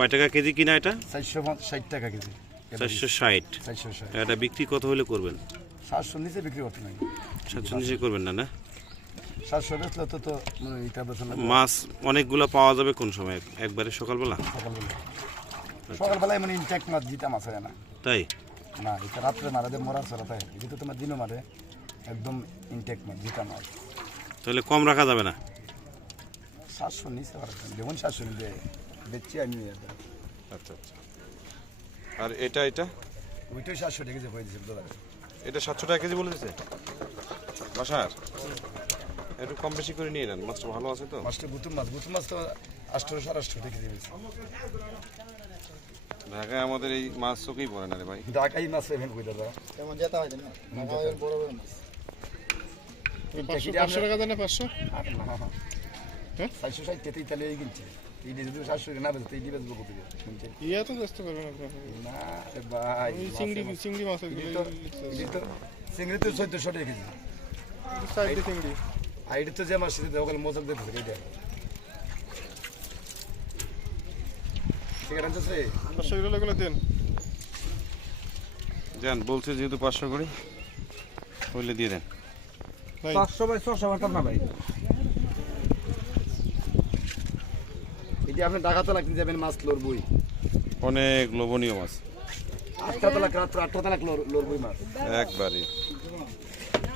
কয় টাকা কেজি কিনা এটা? চারশো ষাট টাকা কেজি। চারশো ষাট। চারশো ষাট। এটা বিক্রি কত হলে করবেন? সাতশো নিচে বিক্রি করতে নাই। সাতশো নিচে করবেন না না? সাতশো বেচলে তো তো মানে এটা বেচলে মাছ অনেকগুলো পাওয়া যাবে কোন সময়? একবারে সকালবেলা? সকালবেলা। সকালবেলায় মানে ইনটেক্ট মাছ মাছ হয় না। তাই? না এটা রাত্রে মারা দেয় মরা চড়া তাই। এটা তো তোমার দিনও মারে। একদম ইনটেক্ট মাছ জিতা মাছ। তাহলে কম রাখা যাবে না? সাতশো নিচে যেমন সাতশো নিচে। বেচছি আমি। আচ্ছা আচ্ছা। আর এটা এটা? ওইটাই সাতশো টাকা যে হয়ে দিয়েছে দাদা এটা সাতশো টাকা কেজি বলে দিচ্ছে বাসার? একটু কম বেশি করে নিয়ে নেন মাছটা ভালো আছে তো? মাছটা গুতুম মাছ গুতুম মাছ তো আটশো সাড়ে আটশো টাকা দিয়েছে ঢাকায় আমাদের এই মাছ চোখেই পড়ে না রে ভাই। ঢাকাই মাছ এভেন কই দাদা? তেমন যেতে হয় না। বড় বড় মাছ। পাঁচশো টাকা দেয় না পাঁচশো? হ্যাঁ? চারশো ষাট তেতেই তাহলে এই কিনছে। এই যদি সাতশো না বেচতে এই বেচবো কত শুনছে ইয়া তো আপনি না রে ভাই চিংড়ি চিংড়ি মাছ এই তো তো চিংড়ি তো চোদ্দশো টাকা কেজি। সাইডে চিংড়ি। আইডি তো যে মাছ সেটা ওখানে মজাক দেখতেছে এইটা। ঠিক আছে রে পাঁচশো কিলো এগুলো দেন। যান বলছে যেহেতু পাঁচশো করে হইলে দিয়ে দেন। পাঁচশো বাই ছশো পারতাম না ভাই এটি আপনি ডাকাতলা কিনতে যাবেন মাছ লড়বই। অনেক লোভনীয় মাছ। আটটা তলা রাত্র আটটা তলা লড়বই মাছ। একবারে